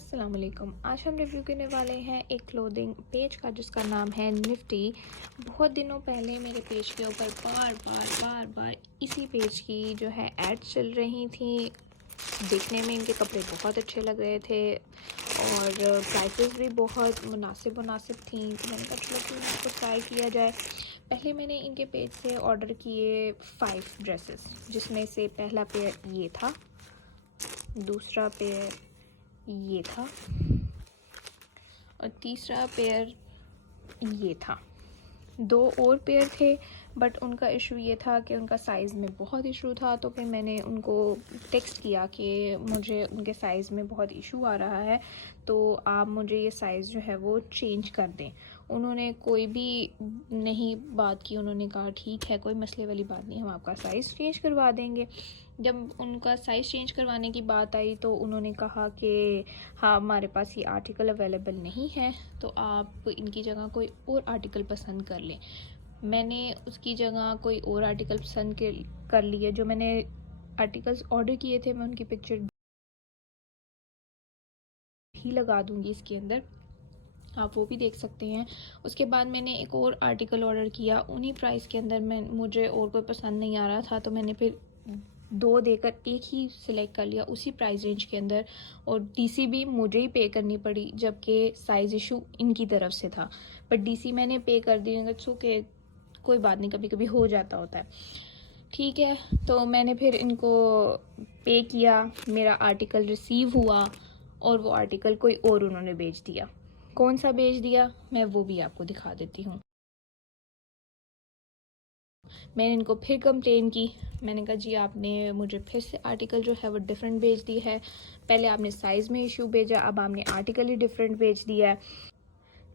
अस्सलाम वालेकुम। आज हम रिव्यू करने वाले हैं एक क्लोथिंग पेज का जिसका नाम है निफ्टी। बहुत दिनों पहले मेरे पेज के ऊपर बार बार इसी पेज की जो है एड्स चल रही थी। देखने में इनके कपड़े बहुत अच्छे लग रहे थे और प्राइसेस भी बहुत मुनासिब थी। तो मैंने कहा चलो कि इसको ट्राई किया जाए। पहले मैंने इनके पेज से ऑर्डर किए 5 ड्रेसेस, जिसमें से पहला पेयर ये था, दूसरा पेयर ये था और तीसरा पेयर ये था। 2 और पेयर थे बट उनका इशू ये था कि उनका साइज़ में बहुत इशू था। तो फिर मैंने उनको टेक्स्ट किया कि मुझे उनके साइज़ में बहुत इशू आ रहा है, तो आप मुझे ये साइज़ जो है वो चेंज कर दें। उन्होंने कोई भी नहीं बात की, उन्होंने कहा ठीक है, कोई मसले वाली बात नहीं, हम आपका साइज़ चेंज करवा देंगे। जब उनका साइज़ चेंज करवाने की बात आई तो उन्होंने कहा कि हाँ, हमारे पास ये आर्टिकल अवेलेबल नहीं है, तो आप इनकी जगह कोई और आर्टिकल पसंद कर लें। मैंने उसकी जगह कोई और आर्टिकल पसंद कर लिए। जो मैंने आर्टिकल्स ऑर्डर किए थे मैं उनकी पिक्चर भी लगा दूंगी इसके अंदर, आप वो भी देख सकते हैं। उसके बाद मैंने एक और आर्टिकल ऑर्डर किया उन्हीं प्राइस के अंदर। मुझे और कोई पसंद नहीं आ रहा था तो मैंने फिर 2 देकर एक ही सिलेक्ट कर लिया उसी प्राइस रेंज के अंदर, और डीसी भी मुझे ही पे करनी पड़ी जबकि साइज़ इशू इनकी तरफ से था। बट डीसी मैंने पे कर दी। कि कोई बात नहीं, कभी कभी हो जाता होता है, ठीक है। तो मैंने फिर इनको पे किया, मेरा आर्टिकल रिसीव हुआ और वो आर्टिकल कोई और उन्होंने भेज दिया। कौन सा भेज दिया मैं वो भी आपको दिखा देती हूँ। मैंने इनको फिर कंप्लेन की। मैंने कहा जी आपने मुझे फिर से आर्टिकल जो है वो डिफरेंट भेज दी है। पहले आपने साइज़ में इशू भेजा, अब आपने आर्टिकल ही डिफरेंट भेज दिया है।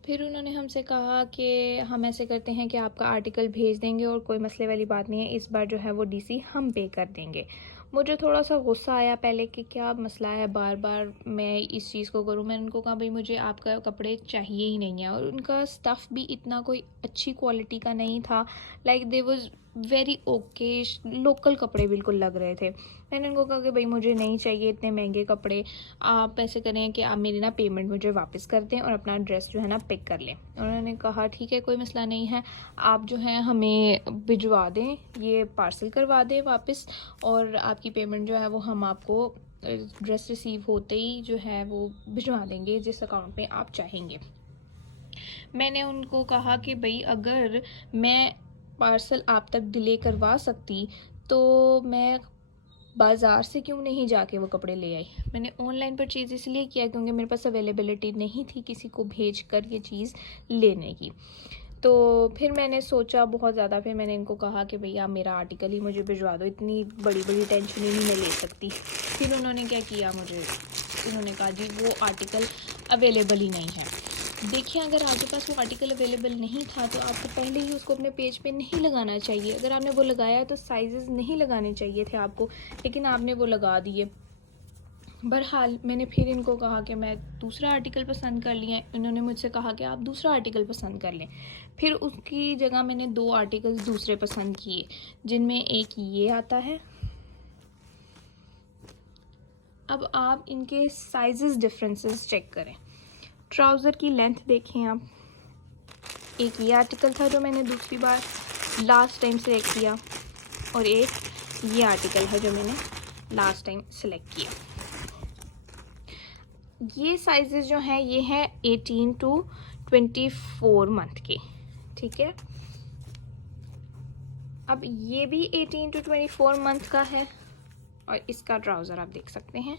फिर उन्होंने हमसे कहा कि हम ऐसे करते हैं कि आपका आर्टिकल भेज देंगे और कोई मसले वाली बात नहीं है, इस बार जो है वो डीसी हम पे कर देंगे। मुझे थोड़ा सा गुस्सा आया पहले कि क्या मसला है, बार बार मैं इस चीज़ को करूं। मैंने उनको कहा भाई मुझे आपका कपड़े चाहिए ही नहीं है, और उनका स्टफ़ भी इतना कोई अच्छी क्वालिटी का नहीं था। Like they was very okay, local कपड़े बिल्कुल लग रहे थे। मैंने उनको कहा कि भाई मुझे नहीं चाहिए इतने महंगे कपड़े, आप ऐसे करें कि आप मेरी ना पेमेंट मुझे वापस कर दें और अपना ड्रेस जो है ना पिक कर लें। उन्होंने कहा ठीक है, कोई मसला नहीं है, आप जो है हमें भिजवा दें, ये पार्सल करवा दें वापस, और आपकी पेमेंट जो है वो हम आपको ड्रेस रिसीव होते ही जो है वो भिजवा देंगे जिस अकाउंट में आप चाहेंगे। मैंने उनको कहा कि भाई अगर मैं पार्सल आप तक डिले करवा सकती तो मैं बाज़ार से क्यों नहीं जाके वो कपड़े ले आई। मैंने ऑनलाइन परचेज़ इसलिए किया क्योंकि मेरे पास अवेलेबिलिटी नहीं थी किसी को भेज कर ये चीज़ लेने की। तो फिर मैंने सोचा बहुत ज़्यादा, फिर मैंने इनको कहा कि भैया मेरा आर्टिकल ही मुझे भिजवा दो, इतनी बड़ी बड़ी टेंशन ही नहीं मैं ले सकती। फिर उन्होंने क्या किया, उन्होंने कहा जी वो आर्टिकल अवेलेबल ही नहीं है। देखिए, अगर आपके पास वो आर्टिकल अवेलेबल नहीं था तो आपको पहले ही उसको अपने पेज पे नहीं लगाना चाहिए। अगर आपने वो लगाया तो साइजेस नहीं लगाने चाहिए थे आपको, लेकिन आपने वो लगा दिए। बहरहाल मैंने फिर इनको कहा कि मैं दूसरा आर्टिकल पसंद कर लिया। इन्होंने मुझसे कहा कि आप दूसरा आर्टिकल पसंद कर लें। फिर उसकी जगह मैंने 2 आर्टिकल्स दूसरे पसंद किए, जिनमें एक ये आता है। अब आप इनके साइजेस डिफरेंसेस चेक करें। ट्राउज़र की लेंथ देखें आप। एक ये आर्टिकल था जो मैंने दूसरी बार लास्ट टाइम सेलेक्ट किया, और एक ये आर्टिकल है जो मैंने लास्ट टाइम सेलेक्ट किया। ये साइजेस जो हैं ये हैं 18 टू 24 मंथ के, ठीक है। अब ये भी 18 टू 24 मंथ का है, और इसका ट्राउज़र आप देख सकते हैं।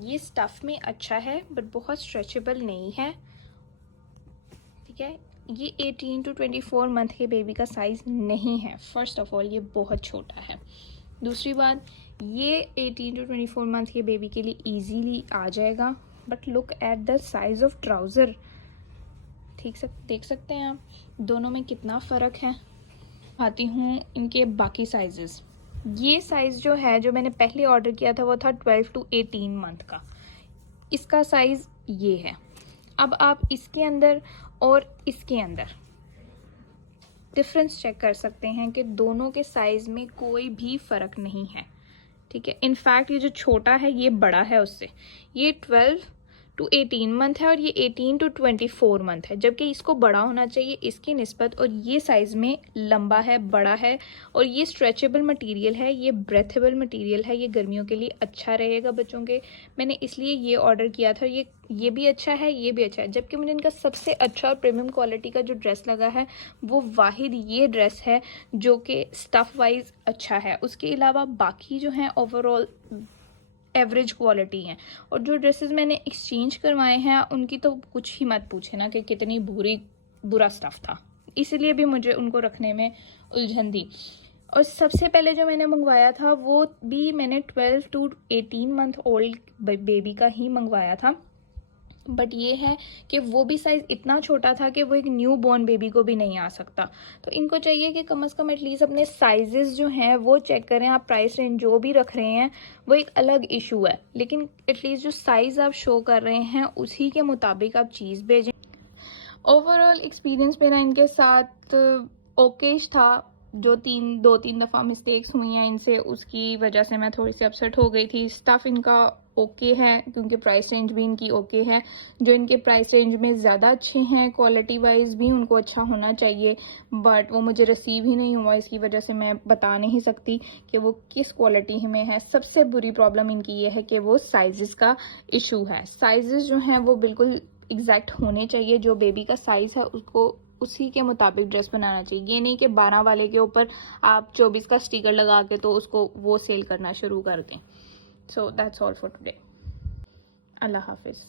ये स्टफ़ में अच्छा है बट बहुत स्ट्रेचेबल नहीं है, ठीक है। ये 18 टू 24 मंथ के बेबी का साइज़ नहीं है। फ़र्स्ट ऑफ़ ऑल ये बहुत छोटा है। दूसरी बात, ये 18 टू 24 मंथ के बेबी के लिए इजीली आ जाएगा, but look at the size of trouser. देख सकते हैं आप दोनों में कितना फ़र्क है। आती हूँ इनके बाकी साइजेस। ये साइज़ जो है जो मैंने पहले ऑर्डर किया था वो था 12 टू 18 मंथ का। इसका साइज़ ये है। अब आप इसके अंदर और इसके अंदर डिफरेंस चेक कर सकते हैं कि दोनों के साइज़ में कोई भी फ़र्क नहीं है, ठीक है। इनफैक्ट ये जो छोटा है ये बड़ा है उससे। ये 12 टू 18 मंथ है और ये 18 टू 24 मंथ है, जबकि इसको बड़ा होना चाहिए इसकी निस्बत, और ये साइज़ में लंबा है, बड़ा है, और ये स्ट्रेचेबल मटेरियल है, ये ब्रेथेबल मटेरियल है, ये गर्मियों के लिए अच्छा रहेगा बच्चों के। मैंने इसलिए ये ऑर्डर किया था। ये भी अच्छा है, ये भी अच्छा है, जबकि मुझे इनका सबसे अच्छा और प्रीमियम क्वालिटी का जो ड्रेस लगा है वो वाहिद ये ड्रेस है जो कि स्टफ़ वाइज अच्छा है। उसके अलावा बाकी जो हैं ओवरऑल एवरेज क्वालिटी हैं। और जो ड्रेसेस मैंने एक्सचेंज करवाए हैं उनकी तो कुछ ही मत पूछे ना कि कितनी बुरा स्टफ़ था, इसलिए भी मुझे उनको रखने में उलझन थी। और सबसे पहले जो मैंने मंगवाया था वो भी मैंने 12 टू 18 मंथ ओल्ड बेबी का ही मंगवाया था, बट ये है कि वो भी साइज़ इतना छोटा था कि वो एक न्यू बॉर्न बेबी को भी नहीं आ सकता। तो इनको चाहिए कि कम से कम एटलीस्ट अपने साइजेस जो हैं वो चेक करें। आप प्राइस रेंज जो भी रख रहे हैं वो एक अलग इशू है, लेकिन एटलीस्ट जो साइज़ आप शो कर रहे हैं उसी के मुताबिक आप चीज़ भेजें। ओवरऑल एक्सपीरियंस मेरा इनके साथ ओकेश था। जो दो तीन दफ़ा मिस्टेक्स हुई हैं इनसे, उसकी वजह से मैं थोड़ी सी अपसेट हो गई थी। स्टफ़ इनका ओके है क्योंकि प्राइस रेंज भी इनकी ओके है। जो इनके प्राइस रेंज में ज़्यादा अच्छे हैं क्वालिटी वाइज भी उनको अच्छा होना चाहिए, बट वो मुझे रिसीव ही नहीं हुआ। इसकी वजह से मैं बता नहीं सकती कि वो किस क्वालिटी में है। सबसे बुरी प्रॉब्लम इनकी ये है कि वो साइज़ का इशू है। साइज़ जो हैं वो बिल्कुल एग्जैक्ट होने चाहिए। जो बेबी का साइज़ है उसको उसी के मुताबिक ड्रेस बनाना चाहिए। ये नहीं कि 12 वाले के ऊपर आप 24 का स्टिकर लगा के तो उसको वो सेल करना शुरू कर दें। So that's all for today. Allah हाफिज़।